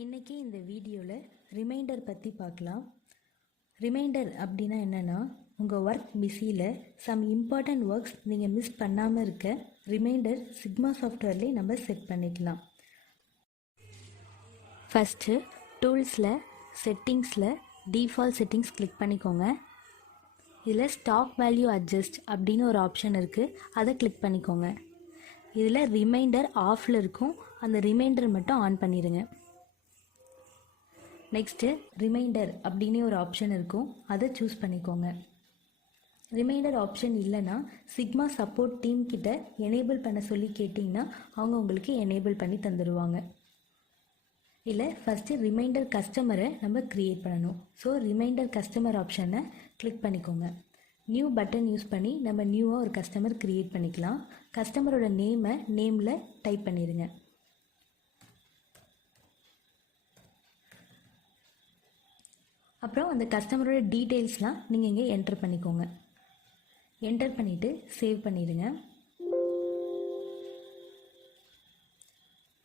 இன்றைக்கி இந்த வீடியோவில் ரிமைண்டர் பற்றி பார்க்கலாம். ரிமைண்டர் அப்படின்னா என்னென்னா, உங்கள் ஒர்க் பிஸியில் சம் இம்பார்ட்டண்ட் ஒர்க்ஸ் நீங்கள் மிஸ் பண்ணாமல் இருக்க ரிமைண்டர் சிக்மா சாஃப்ட்வேர்லேயே நம்ம செட் பண்ணிக்கலாம். ஃபஸ்ட்டு டூல்ஸில் செட்டிங்ஸில் டிஃபால்ட் செட்டிங்ஸ் கிளிக் பண்ணிக்கோங்க. இதில் ஸ்டாக் வேல்யூ அட்ஜஸ்ட் அப்படின்னு ஒரு ஆப்ஷன் இருக்குது, அதை கிளிக் பண்ணிக்கோங்க. இதில் ரிமைண்டர் ஆஃபில் இருக்கும், அந்த ரிமைண்டர் மட்டும் ஆன் பண்ணிடுங்க. நெக்ஸ்ட்டு ரிமைண்டர் அப்படின்னு ஒரு ஆப்ஷன் இருக்கும், அதை சூஸ் பண்ணிக்கோங்க. ரிமைண்டர் ஆப்ஷன் இல்லைன்னா சிக்மா சப்போர்ட் டீம் கிட்ட எனேபிள் பண்ண சொல்லி கேட்டிங்கன்னா அவங்க உங்களுக்கு எனேபிள் பண்ணி தந்துடுவாங்க. இல்லை ஃபஸ்ட்டு ரிமைண்டர் கஸ்டமரை நம்ம க்ரியேட் பண்ணணும். ஸோ ரிமைண்டர் கஸ்டமர் ஆப்ஷனை கிளிக் பண்ணிக்கோங்க. நியூ பட்டன் யூஸ் பண்ணி நம்ம நியூவாக ஒரு கஸ்டமர் க்ரியேட் பண்ணிக்கலாம். கஸ்டமரோட நேமில் டைப் பண்ணிடுங்க. அப்புறம் அந்த கஸ்டமரோட டீட்டெயில்ஸ்லாம் நீங்கள் இங்கே என்டர் பண்ணிக்கோங்க. என்டர் பண்ணிவிட்டு சேவ் பண்ணிடுங்க.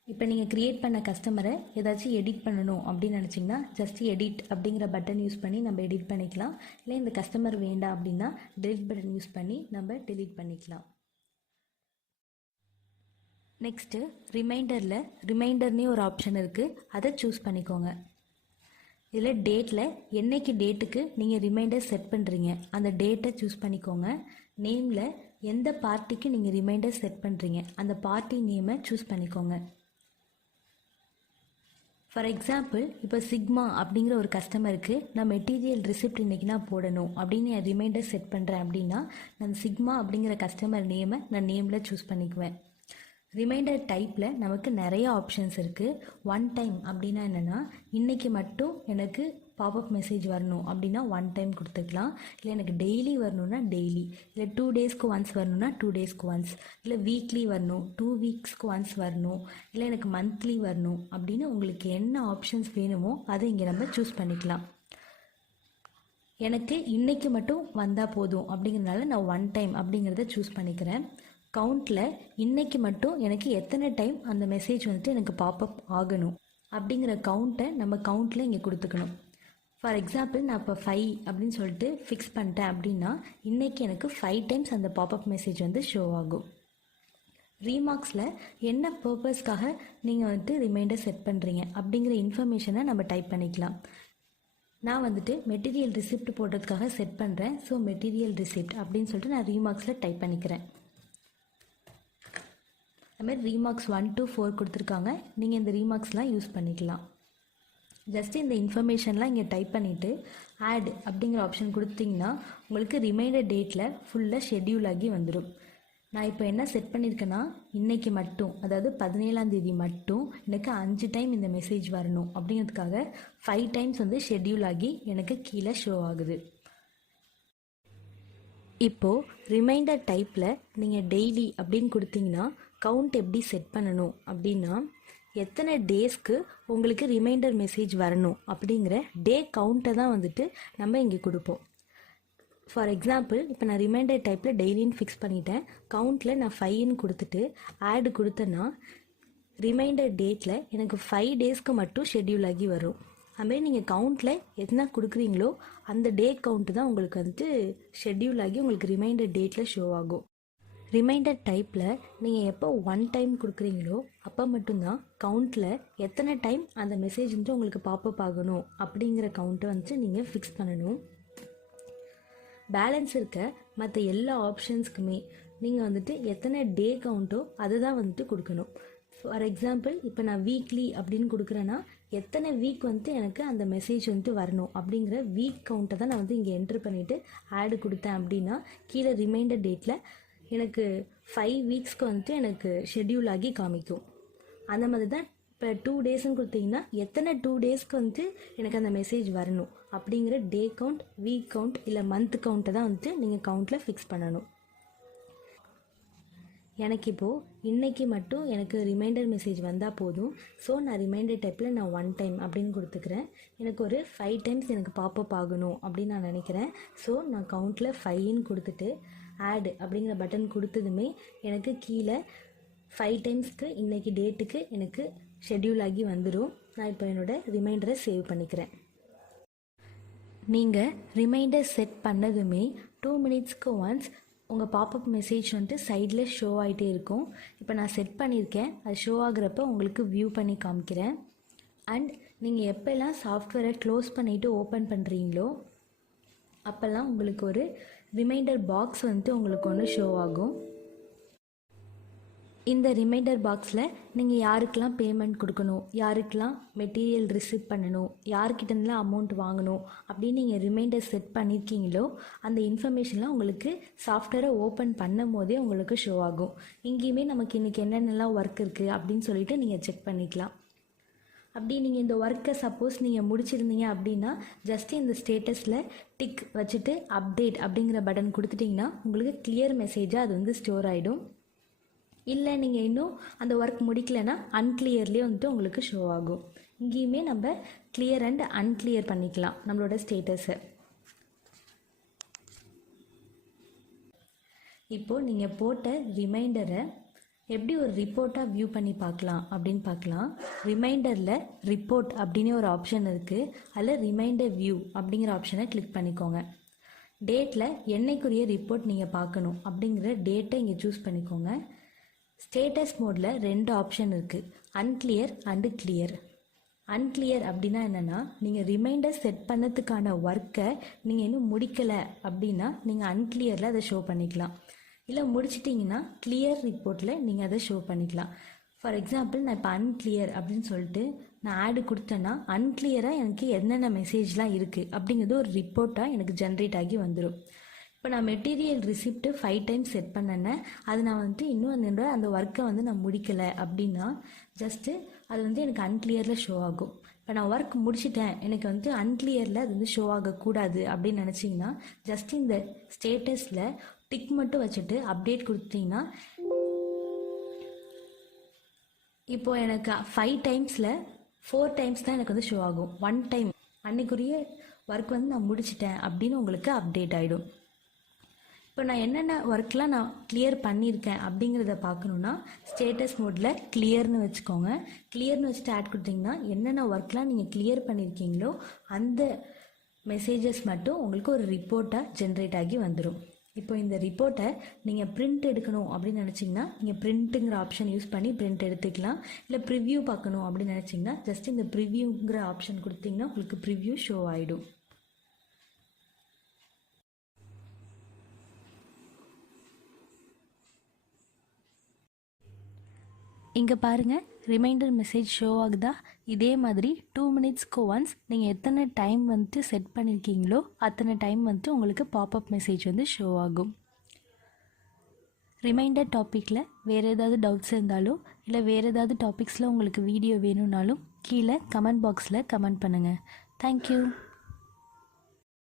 இப்போ நீங்கள் க்ரியேட் பண்ண கஸ்டமரை ஏதாச்சும் எடிட் பண்ணணும் அப்படின்னு நினச்சிங்கன்னா ஜஸ்ட் எடிட் அப்படிங்கிற பட்டன் யூஸ் பண்ணி நம்ம எடிட் பண்ணிக்கலாம். இல்லை இந்த கஸ்டமர் வேண்டாம் அப்படின்னா டெலிட் பட்டன் யூஸ் பண்ணி நம்ம டெலிட் பண்ணிக்கலாம். நெக்ஸ்ட்டு ரிமைண்டர்னே ஒரு ஆப்ஷன் இருக்குது, அதை சூஸ் பண்ணிக்கோங்க. இதில் டேட்டில் என்னைக்கு டேட்டுக்கு நீங்கள் ரிமைண்டர் செட் பண்ணுறீங்க அந்த டேட்டை சூஸ் பண்ணிக்கோங்க. நேமில் எந்த பார்ட்டிக்கு நீங்கள் ரிமைண்டர் செட் பண்ணுறீங்க அந்த பார்ட்டி நேமை சூஸ் பண்ணிக்கோங்க. ஃபார் எக்ஸாம்பிள் இப்போ சிக்மா அப்படிங்கிற ஒரு கஸ்டமருக்கு நான் மெட்டீரியல் ரிசிப்ட் இன்றைக்கி நான் போடணும் அப்படின்னு என் ரிமைண்டர் செட் பண்ணுறேன் அப்படின்னா நான் சிக்மா அப்படிங்கிற கஸ்டமர் நேமை நான் நேமில் சூஸ் பண்ணிக்குவேன். ரிமைண்டர் டைப்பில் நமக்கு நிறைய ஆப்ஷன்ஸ் இருக்குது. ஒன் டைம் அப்படின்னா என்னென்னா, இன்றைக்கி மட்டும் எனக்கு பாப்அப் மெசேஜ் வரணும் அப்படின்னா ஒன் டைம் கொடுத்துக்கலாம். இல்லை எனக்கு டெய்லி வரணுன்னா டெய்லி, இல்லை 2 டேஸ்க்கு ஒன்ஸ் வரணுன்னா 2 டேஸ்க்கு ஒன்ஸ், இல்லை வீக்லி வரணும் 2 வீக்ஸ்க்கு ஒன்ஸ் வரணும், இல்லை எனக்கு மந்த்லி வரணும் அப்படின்னு உங்களுக்கு என்ன ஆப்ஷன்ஸ் வேணுமோ அதை இங்கே நம்ம சூஸ் பண்ணிக்கலாம். எனக்கு இன்றைக்கி மட்டும் வந்தால் போதும் அப்படிங்கிறதுனால நான் ஒன் டைம் அப்படிங்கிறத சூஸ் பண்ணிக்கிறேன். கவுண்டில் இன்றைக்கி மட்டும் எனக்கு எத்தனை டைம் அந்த மெசேஜ் வந்துட்டு எனக்கு பாப்அப் ஆகணும் அப்படிங்கிற கவுண்ட்டை நம்ம கவுண்டில் இங்கே கொடுத்துக்கணும். ஃபார் எக்ஸாம்பிள் நான் இப்போ 5 அப்படின்னு சொல்லிட்டு ஃபிக்ஸ் பண்ணிட்டேன் அப்படின்னா இன்றைக்கி எனக்கு 5 டைம்ஸ் அந்த பாப்அப் மெசேஜ் வந்து ஷோ ஆகும். ரீமார்க்ஸில் என்ன பர்பஸ்க்காக நீங்கள் வந்துட்டு ரிமைண்டர் செட் பண்ணுறீங்க அப்படிங்கிற இன்ஃபர்மேஷனை நம்ம டைப் பண்ணிக்கலாம். நான் வந்துட்டு மெட்டீரியல் ரிசிப்ட் போடுறதுக்காக செட் பண்ணுறேன். ஸோ மெட்டீரியல் ரிசிப்ட் அப்படின்னு சொல்லிட்டு நான் ரீமார்க்ஸில் டைப் பண்ணிக்கிறேன். அதுமாதிரி ரீமார்க்ஸ் 1 to 4 கொடுத்துருக்காங்க, நீங்கள் இந்த ரீமார்க்ஸ்லாம் யூஸ் பண்ணிக்கலாம். ஜஸ்ட்டு இந்த இன்ஃபர்மேஷன்லாம் இங்கே டைப் பண்ணிவிட்டு ஆட் அப்படிங்கிற ஆப்ஷன் கொடுத்தீங்கன்னா உங்களுக்கு ரிமைண்டர் டேட்டில் ஃபுல்லாக ஷெட்யூல் ஆகி வந்துடும். நான் இப்போ என்ன செட் பண்ணியிருக்கேன்னா இன்றைக்கி மட்டும், அதாவது 17ஆம் தேதி மட்டும் எனக்கு 5 டைம் இந்த மெசேஜ் வரணும் அப்படிங்கிறதுக்காக 5 டைம்ஸ் வந்து ஷெட்யூல் ஆகி எனக்கு கீழே ஷோ ஆகுது. இப்போது ரிமைண்டர் டைப்பில் நீங்கள் டெய்லி அப்படின்னு கொடுத்தீங்கன்னா கவுண்ட் எப்படி செட் பண்ணணும் அப்படின்னா, எத்தனை டேஸ்க்கு உங்களுக்கு ரிமைண்டர் மெசேஜ் வரணும் அப்படிங்கிற டே கவுண்ட்டை தான் வந்துட்டு நம்ம இங்கே கொடுப்போம். ஃபார் எக்ஸாம்பிள் இப்போ நான் ரிமைண்டர் டைப்பில் டெய்லின்னு ஃபிக்ஸ் பண்ணிட்டேன். கவுண்ட்டில் நான் 5ன்னு கொடுத்துட்டு ஆட் கொடுத்தேன்னா ரிமைண்டர் டேட்டில் எனக்கு 5 டேஸ்க்கு மட்டும் ஷெட்யூல் ஆகி வரும். அதுமாதிரி நீங்கள் கவுண்டில் எத்தனை கொடுக்குறீங்களோ அந்த டே கவுண்ட்டு தான் உங்களுக்கு வந்துட்டு ஷெட்யூல் ஆகி உங்களுக்கு ரிமைண்டர் டேட்டில் ஷோ ஆகும். ரிமைண்டர் டைப்பில் நீங்கள் எப்போ ஒன் டைம் கொடுக்குறீங்களோ அப்போ மட்டும்தான் கவுண்டில் எத்தனை டைம் அந்த மெசேஜ் வந்துட்டு உங்களுக்கு பாப்அப் ஆகணும் அப்படிங்கிற கவுண்ட்டை வந்துட்டு நீங்கள் ஃபிக்ஸ் பண்ணணும். பேலன்ஸ் இருக்க மற்ற எல்லா ஆப்ஷன்ஸ்க்குமே நீங்கள் வந்துட்டு எத்தனை டே கவுண்ட்டோ அதுதான் வந்துட்டு கொடுக்கணும். ஃபார் எக்ஸாம்பிள் இப்போ நான் வீக்லி அப்படின்னு கொடுக்குறேன்னா எத்தனை வீக் வந்துட்டு எனக்கு அந்த மெசேஜ் வந்துட்டு வரணும் அப்படிங்கிற வீக் கவுண்ட்டை தான் நான் வந்து இங்கே என்ட்ரு பண்ணிவிட்டு ஆடு கொடுத்தேன் அப்படின்னா கீழே ரிமைண்டர் டேட்டில் எனக்கு 5 வீக்ஸ்க்கு வந்துட்டு எனக்கு ஷெட்யூல் ஆகி காமிக்கும். அந்த மாதிரி தான் இப்போ 2 டேஸ்ன்னு கொடுத்தீங்கன்னா எத்தனை 2 டேஸ்க்கு வந்துட்டு எனக்கு அந்த மெசேஜ் வரணும் அப்படிங்கிற டே கவுண்ட், வீக் கவுண்ட் இல்லை மந்த் கவுண்ட்டை தான் வந்துட்டு நீங்கள் கவுண்ட்டில் ஃபிக்ஸ் பண்ணணும். எனக்கு இப்போது இன்றைக்கி மட்டும் எனக்கு ரிமைண்டர் மெசேஜ் வந்தால் போதும். ஸோ நான் ரிமைண்டர் டைப்பில் நான் ஒன் டைம் அப்படின்னு கொடுத்துக்கிறேன். எனக்கு ஒரு 5 டைம்ஸ் எனக்கு பாப்அப் ஆகணும் அப்படின்னு நான் நினைக்கிறேன். ஸோ நான் கவுண்டில் 5ன்னு கொடுத்துட்டு ஆட் அப்படிங்கிற பட்டன் கொடுத்ததுமே எனக்கு கீழே 5 டைம்ஸ்க்கு இன்றைக்கி டேட்டுக்கு எனக்கு ஷெட்யூல் ஆகி வந்துடும். நான் இப்போ என்னோடய ரிமைண்டரை சேவ் பண்ணிக்கிறேன். நீங்கள் ரிமைண்டர் செட் பண்ணதுமே 2 மினிட்ஸ்க்கு ஒன்ஸ் உங்கள் பாப்அப் மெசேஜ் வந்துட்டு சைடில் ஷோ ஆகிட்டே இருக்கும். இப்போ நான் செட் பண்ணியிருக்கேன், அது ஷோ ஆகுறப்ப உங்களுக்கு வியூ பண்ணி காமிக்கிறேன். அண்ட் நீங்கள் எப்போல்லாம் சாஃப்ட்வேரை க்ளோஸ் பண்ணிவிட்டு ஓப்பன் பண்ணுறீங்களோ அப்போல்லாம் உங்களுக்கு ஒரு ரிமைண்டர் பாக்ஸ் வந்துட்டு உங்களுக்கு ஒன்று ஷோ ஆகும். இந்த ரிமைண்டர் பாக்ஸில் நீங்கள் யாருக்கெல்லாம் பேமெண்ட் கொடுக்கணும், யாருக்கெல்லாம் மெட்டீரியல் ரிசீவ் பண்ணணும், யார்கிட்டேருந்துலாம் அமௌண்ட் வாங்கணும் அப்படின்னு நீங்கள் ரிமைண்டர் செட் பண்ணியிருக்கீங்களோ அந்த இன்ஃபர்மேஷன்லாம் உங்களுக்கு சாஃப்ட்வேரை ஓப்பன் பண்ணும் போதே உங்களுக்கு ஷோ ஆகும். இங்கேயுமே நமக்கு இன்றைக்கி என்னென்னலாம் ஒர்க் இருக்குது அப்படின்னு சொல்லிட்டு நீங்கள் செக் பண்ணிக்கலாம். அப்படி நீங்கள் இந்த ஒர்க்கை சப்போஸ் நீங்கள் முடிச்சிருந்தீங்க அப்படின்னா ஜஸ்ட்டு இந்த ஸ்டேட்டஸில் டிக் வச்சுட்டு அப்டேட் அப்படிங்கிற பட்டன் கொடுத்துட்டிங்கன்னா உங்களுக்கு கிளியர் மெசேஜாக அது வந்து ஸ்டோர் ஆகிடும். இல்லை நீங்கள் இன்னும் அந்த ஒர்க் முடிக்கலைன்னா அன்கிளியர்லேயே வந்துட்டு உங்களுக்கு ஷோ ஆகும். இங்கேயுமே நம்ம கிளியர் அண்ட் அன்கிளியர் பண்ணிக்கலாம் நம்மளோட ஸ்டேட்டஸை. இப்போது நீங்கள் போட்ட ரிமைண்டரை எப்படி ஒரு ரிப்போர்ட்டாக வியூ பண்ணி பார்க்கலாம் அப்படின்னு பார்க்கலாம். ரிமைண்டரில் ரிப்போர்ட் அப்படின்னு ஒரு ஆப்ஷன் இருக்குது. அதில் ரிமைண்டர் வியூ அப்படிங்கிற ஆப்ஷனை கிளிக் பண்ணிக்கோங்க. டேட்டில் என்னைக்குரிய ரிப்போர்ட் நீங்கள் பார்க்கணும் அப்படிங்கிற டேட்டை இங்கே சூஸ் பண்ணிக்கோங்க. ஸ்டேட்டஸ் மோடில் 2 ஆப்ஷன் இருக்குது, அன்கிளியர் அண்டு கிளியர். அன்கிளியர் அப்படின்னா என்னென்னா நீங்கள் ரிமைண்டர் செட் பண்ணதுக்கான ஒர்க்கை நீங்கள் இன்னும் முடிக்கலை அப்படின்னா நீங்கள் அன்கிளியரில் அதை ஷோ பண்ணிக்கலாம். இல்லை முடிச்சிட்டிங்கன்னா கிளியர் ரிப்போர்ட்டில் நீங்கள் அதை ஷோ பண்ணிக்கலாம். ஃபார் எக்ஸாம்பிள் நான் இப்போ அன்கிளியர் அப்படின்னு சொல்லிட்டு நான் ஆடு கொடுத்தேன்னா அன்கிளியராக எனக்கு என்னென்ன மெசேஜ்லாம் இருக்குது அப்படிங்கிறது ஒரு ரிப்போர்ட்டாக எனக்கு ஜென்ரேட் ஆகி வந்துடும். இப்போ நான் மெட்டீரியல் ரிசிப்ட்டு 5 டைம்ஸ் செட் பண்ணேன், அது நான் வந்துட்டு இன்னும் அந்த ஒர்க்கை வந்து நான் முடிக்கலை அப்படின்னா ஜஸ்ட்டு அது வந்து எனக்கு அன்கிளியரில் ஷோ ஆகும். இப்போ நான் ஒர்க் முடிச்சிட்டேன், எனக்கு வந்து அன்கிளியரில் அது வந்து ஷோ ஆகக்கூடாது அப்படின்னு நினச்சிங்கன்னா ஜஸ்ட் இந்த ஸ்டேட்டஸில் டிக் மட்டும் வச்சுட்டு அப்டேட் கொடுத்தீங்கன்னா இப்போது எனக்கு 5 டைம்ஸில் 4 டைம்ஸ் தான் எனக்கு வந்து ஷோ ஆகும். 1 டைம் அன்றைக்குரிய ஒர்க் வந்து நான் முடிச்சிட்டேன் அப்படின்னு உங்களுக்கு அப்டேட் ஆகிடும். இப்போ நான் என்னென்ன ஒர்க்லாம் நான் கிளியர் பண்ணியிருக்கேன் அப்படிங்கிறத பார்க்கணுன்னா ஸ்டேட்டஸ் மோடில் கிளியர்னு வச்சுக்கோங்க. கிளியர்னு வச்சுட்டு ஆட் கொடுத்தீங்கன்னா என்னென்ன ஒர்க்லாம் நீங்கள் கிளியர் பண்ணியிருக்கீங்களோ அந்த மெசேஜஸ் மட்டும் உங்களுக்கு ஒரு ரிப்போர்ட்டாக ஜென்ரேட் ஆகி வந்துடும். இப்போ இந்த ரிப்போர்ட்டை நீங்கள் பிரிண்ட் எடுக்கணும் அப்படின்னு நினச்சிங்கன்னா நீங்கள் பிரிண்ட்டுங்கிற ஆப்ஷன் யூஸ் பண்ணி பிரிண்ட் எடுத்துக்கலாம். இல்லை ப்ரிவ்யூ பார்க்கணும் அப்படின்னு நினச்சிங்கன்னா ஜஸ்ட் இந்த ப்ரிவ்யூங்கிற ஆப்ஷன் கொடுத்தீங்கன்னா உங்களுக்கு ப்ரிவ்யூ ஷோ ஆகிடும். இங்கே பாருங்கள், ரிமைண்டர் மெசேஜ் ஷோ ஆகுதா? இதே மாதிரி 2 மினிட்ஸ்க்கு ஒன்ஸ் நீங்கள் எத்தனை டைம் வந்துட்டு செட் பண்ணியிருக்கீங்களோ அத்தனை டைம் வந்துட்டு உங்களுக்கு பாப்அப் மெசேஜ் வந்து ஷோ ஆகும். ரிமைண்டர் டாப்பிக்கில் வேறு ஏதாவது டவுட்ஸ் இருந்தாலும் இல்லை வேறு ஏதாவது டாபிக்ஸில் உங்களுக்கு வீடியோ வேணும்னாலும் கீழே கமெண்ட் பாக்ஸில் கமெண்ட் பண்ணுங்கள். தேங்க்யூ.